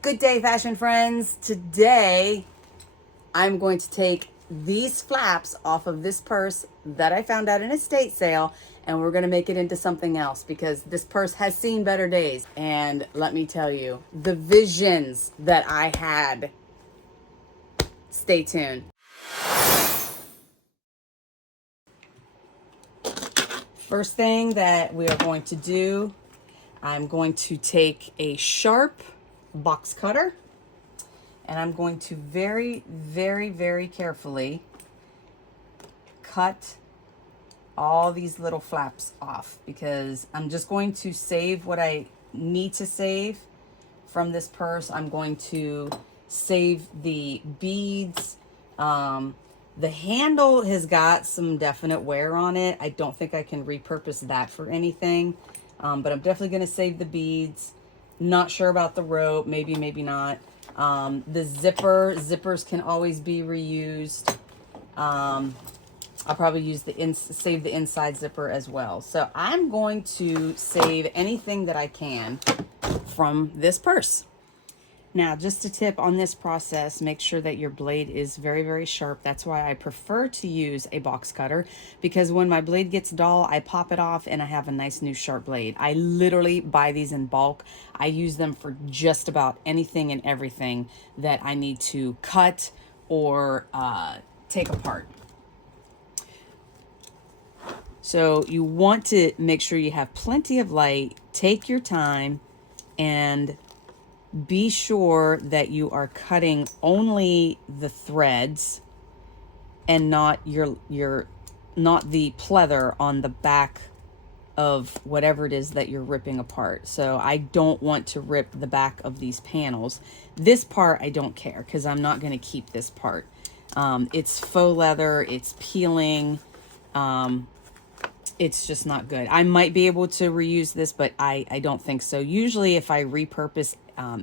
Good day, fashion friends. Today, I'm going to take these flaps off of this purse that I found at an estate sale, and we're going to make it into something else because this purse has seen better days. And let me tell you, the visions that I had. Stay tuned. First thing that we are going to do, I'm going to take a sharp box cutter, and I'm going to very, very, very carefully cut all these little flaps off because I'm just going to save what I need to save from this purse. I'm going to save the beads. The handle has got some definite wear on it. I don't think I can repurpose that for anything, but I'm definitely going to save the beads. Not sure about the rope, maybe, maybe not. The zippers can always be reused. I'll probably use save the inside zipper as well. So I'm going to save anything that I can from this purse. Now, just a tip on this process, make sure that your blade is very, very sharp. That's why I prefer to use a box cutter, because when my blade gets dull, I pop it off and I have a nice new sharp blade. I literally buy these in bulk. I use them for just about anything and everything that I need to cut or take apart. So you want to make sure you have plenty of light, take your time, and be sure that you are cutting only the threads and not not the pleather on the back of whatever it is that you're ripping apart. So I don't want to rip the back of these panels. This part I don't care because I'm not going to keep this part. It's faux leather, it's peeling. It's just not good. I might be able to reuse this, but I don't think so. Usually if I repurpose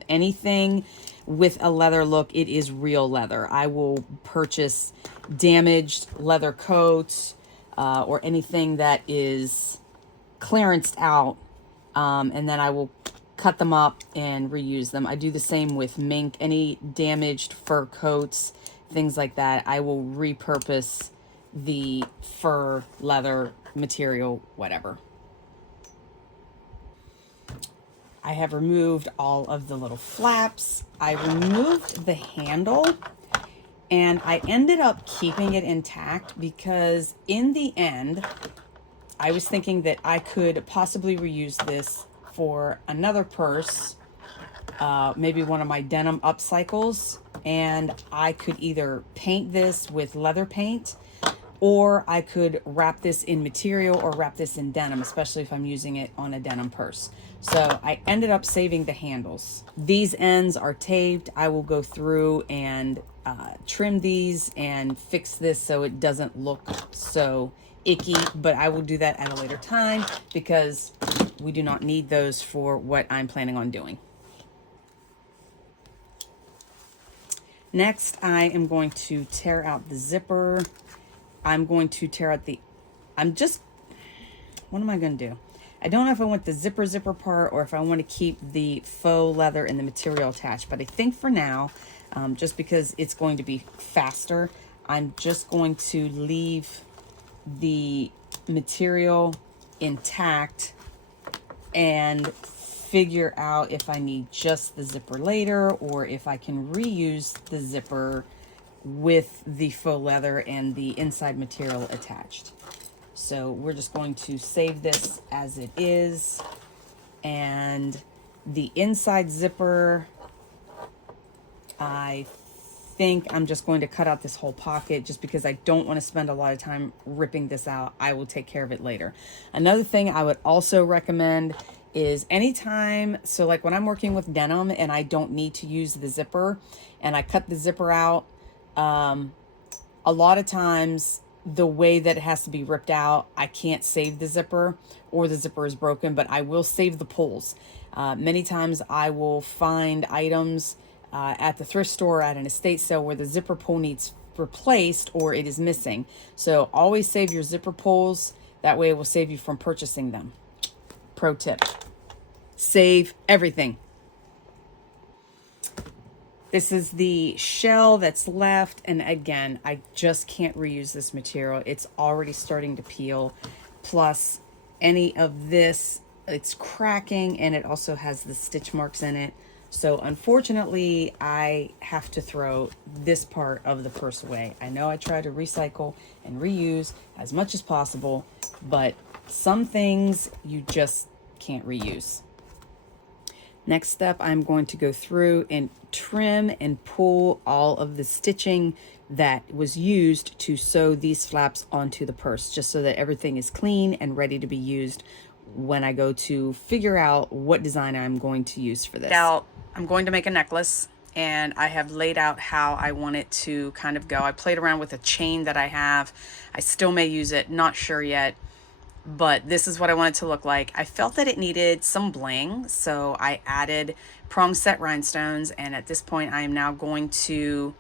anything with a leather look, it is real leather. I will purchase damaged leather coats or anything that is clearanced out, and then I will cut them up and reuse them. I do the same with mink. Any damaged fur coats, things like that, I will repurpose the fur, leather, material, whatever. I have removed all of the little flaps. I removed the handle, and I ended up keeping it intact because in the end, I was thinking that I could possibly reuse this for another purse, maybe one of my denim upcycles, and I could either paint this with leather paint, or I could wrap this in material or wrap this in denim, especially if I'm using it on a denim purse. So I ended up saving the handles. These ends are taped. I will go through and trim these and fix this so it doesn't look so icky, but I will do that at a later time because we do not need those for what I'm planning on doing. Next, I am going to tear out the zipper. I'm going to tear out what am I going to do? I don't know if I want the zipper part or if I want to keep the faux leather and the material attached, but I think for now, just because it's going to be faster, I'm just going to leave the material intact and figure out if I need just the zipper later or if I can reuse the zipper with the faux leather and the inside material attached. So we're just going to save this as it is. And the inside zipper, I think I'm just going to cut out this whole pocket just because I don't want to spend a lot of time ripping this out. I will take care of it later. Another thing I would also recommend is anytime, so like when I'm working with denim and I don't need to use the zipper and I cut the zipper out, a lot of times the way that it has to be ripped out, I can't save the zipper or the zipper is broken, but I will save the pulls. Many times I will find items at the thrift store, at an estate sale, where the zipper pull needs replaced or it is missing. So always save your zipper pulls. That way it will save you from purchasing them. Pro tip, save everything. This is the shell that's left. And again, I just can't reuse this material. It's already starting to peel. Plus any of this, it's cracking, and it also has the stitch marks in it. So unfortunately, I have to throw this part of the purse away. I know I try to recycle and reuse as much as possible, but some things you just can't reuse. Next step, I'm going to go through and trim and pull all of the stitching that was used to sew these flaps onto the purse, just so that everything is clean and ready to be used when I go to figure out what design I'm going to use for this. Now, I'm going to make a necklace, and I have laid out how I want it to kind of go. I played around with a chain that I have. I still may use it, not sure yet. But this is what I want it to look like. I felt that it needed some bling, so I added prong set rhinestones, and at this point I am now going to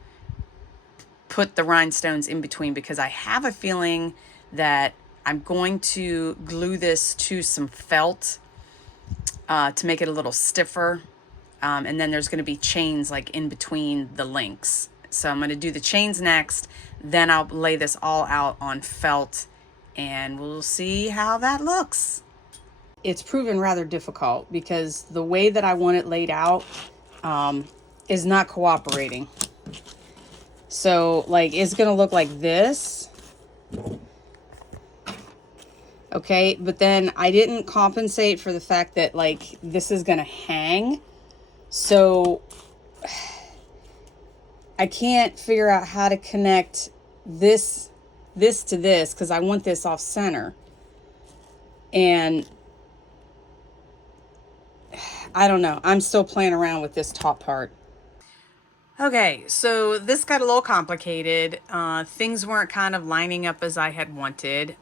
put the rhinestones in between, because I have a feeling that I'm going to glue this to some felt to make it a little stiffer, and then there's going to be chains like in between the links. So I'm going to do the chains next, then I'll lay this all out on felt, and we'll see how that looks. It's proven rather difficult because the way that I want it laid out is not cooperating. So like it's gonna look like this. Okay, but then I didn't compensate for the fact that like this is gonna hang. So I can't figure out how to connect this to this, because I want this off center. And I don't know, I'm still playing around with this top part. Okay, so this got a little complicated. Things weren't kind of lining up as I had wanted.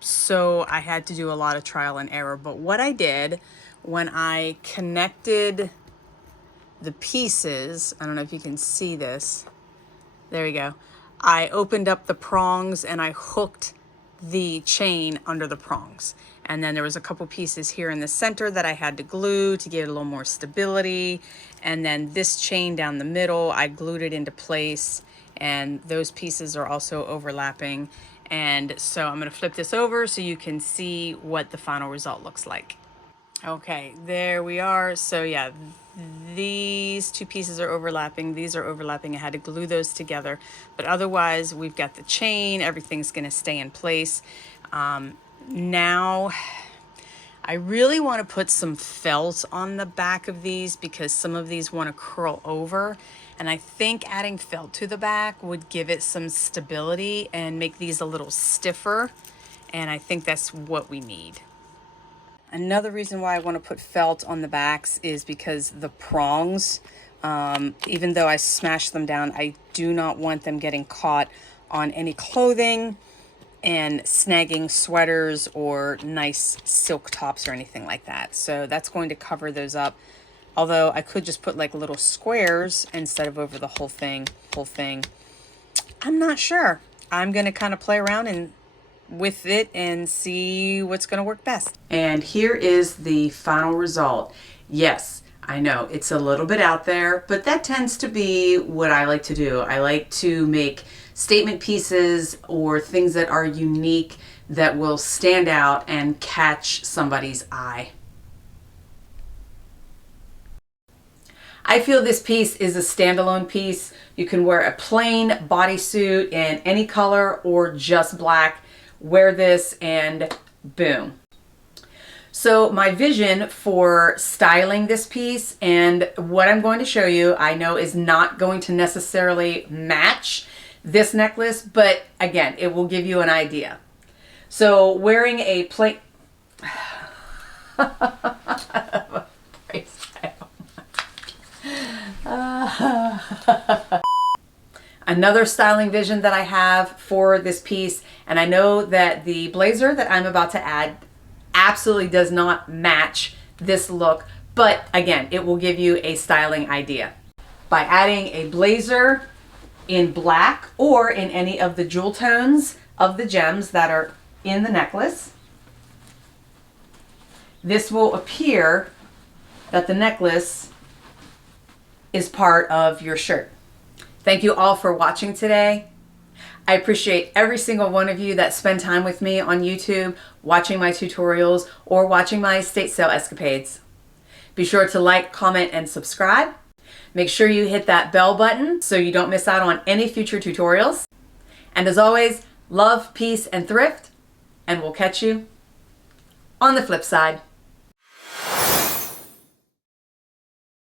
So I had to do a lot of trial and error. But what I did when I connected the pieces, I don't know if you can see this. There you go. I opened up the prongs and I hooked the chain under the prongs. And then there was a couple pieces here in the center that I had to glue to get a little more stability. And then this chain down the middle, I glued it into place, and those pieces are also overlapping. And so I'm going to flip this over so you can see what the final result looks like. Okay, there we are. So yeah, these two pieces are overlapping. These are overlapping. I had to glue those together. But otherwise, we've got the chain. Everything's going to stay in place. Now, I really want to put some felt on the back of these because some of these want to curl over. And I think adding felt to the back would give it some stability and make these a little stiffer. And I think that's what we need. Another reason why I want to put felt on the backs is because the prongs, even though I smashed them down, I do not want them getting caught on any clothing and snagging sweaters or nice silk tops or anything like that. So that's going to cover those up. Although I could just put like little squares instead of over the whole thing. I'm not sure. I'm going to kind of play around and with it and see what's going to work best. And here is the final result. Yes, I know it's a little bit out there, but that tends to be what I like to do. I like to make statement pieces or things that are unique that will stand out and catch somebody's eye. I feel this piece is a standalone piece. You can wear a plain bodysuit in any color or just black. Wear this and boom. So my vision for styling this piece and what I'm going to show you, I know is not going to necessarily match this necklace, but again, it will give you an idea. So wearing a plain... Another styling vision that I have for this piece, and I know that the blazer that I'm about to add absolutely does not match this look, but again, it will give you a styling idea. By adding a blazer in black or in any of the jewel tones of the gems that are in the necklace, this will appear that the necklace is part of your shirt. Thank you all for watching today. I appreciate every single one of you that spend time with me on YouTube, watching my tutorials, or watching my estate sale escapades. Be sure to like, comment, and subscribe. Make sure you hit that bell button so you don't miss out on any future tutorials. And as always, love, peace, and thrift, and we'll catch you on the flip side.